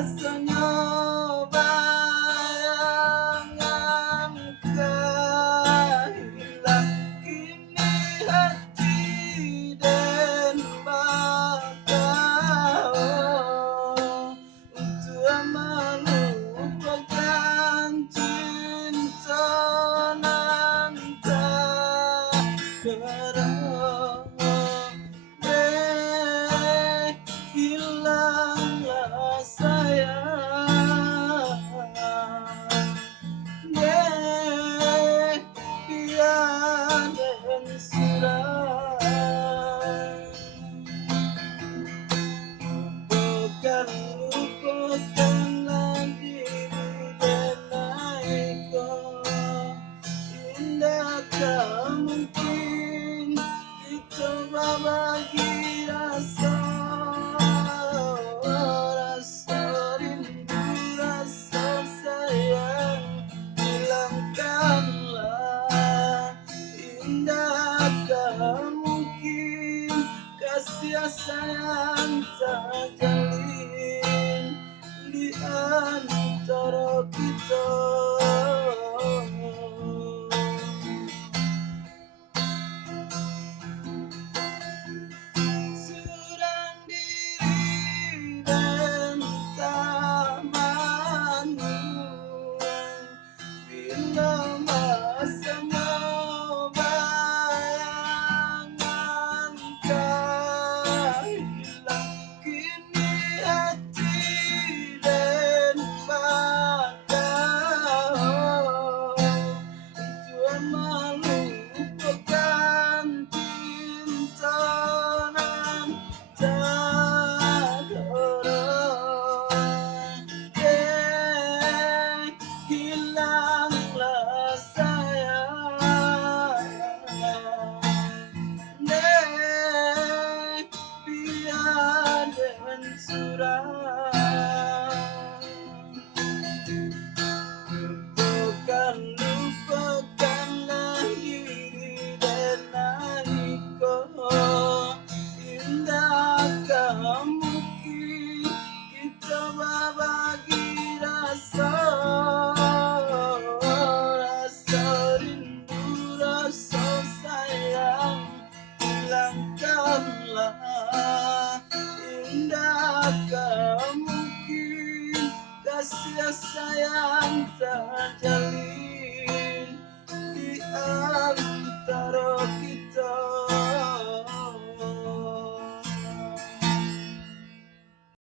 Rasanya bayangan kehilang kini hati dan bakal untuk melupakan cinta nan tak pernah hilanglah sayang biar dan sudah bukan lupakanlah diri dan aku indakkah mungkin kita berbagi rasa rindu rasa sayang hilangkanlah indakkah mungkin kasih sayang terjalin di antara kita. Seorang diri dan tamanmu bila masanya bayangan hilang kini hati dan bakal untuk melupakan cinta nan tak pernah hilanglah sayang biar dan surah lupakanlah diri dan aku indakkah mungkin kita berbagi rasa rindu rasa sayang hilangkanlah indakkah mungkin kasih sayang